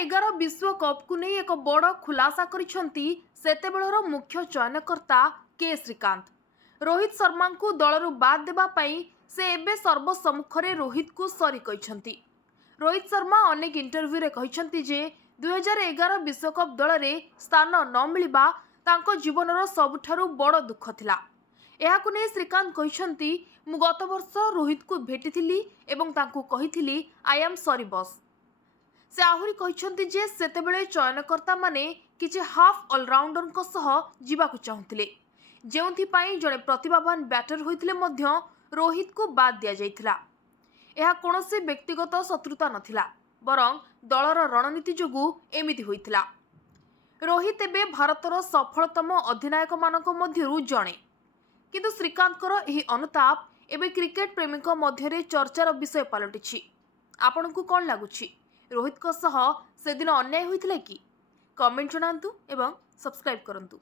2011 विश्वकप को नहीं एक बड़ खुलासा करिसेंती सेतेबेलर मुख्य चयनकर्ता के श्रीकांत। रोहित शर्मा को दलरू बाद देबा पई से एबे सर्वसम्मुखरे रोहित को सरी कहिसेंती। रोहित शर्मा अनेक इंटरव्यू रे कहिसेंती जे 2011 विश्वकप दल रे स्थान न मिलिबा तांको जीवनर सबुठारु बड़ दुख थिला। एहाकु नै श्रीकांत कहिसेंती मु गत वर्ष रोहित को भेटिथिली एवं तांको कहिथिली आई एम सॉरी बॉस। से आहुरी कहिसेंती जे सेतेबेले चयनकर्ता माने किछि हाफ ऑलराउंडर सह जीवाकु चाहुथिले, जेउथि पई जणे प्रतिभावान बैटर होइथिले मध्य रोहित को बाद दिया जाइथिला। एहा कोनोसी व्यक्तिगत शत्रुता नथिला, बरं दलर रणनीति जोगु एमिति होइथिला। रोहित एबे भारतर सफलतम अधिनायक मानक मध्यरु जणे, किंतु श्रीकांतकर एही अनुताप एबे क्रिकेट प्रेमीक मध्यरे चर्चार विषय पलटिछि। आपनकु कोन लागुछि? रोहित को सह से दिन अन्याय होइथिला कि? कमेंट जणांतु एवं सब्सक्राइब करंतु।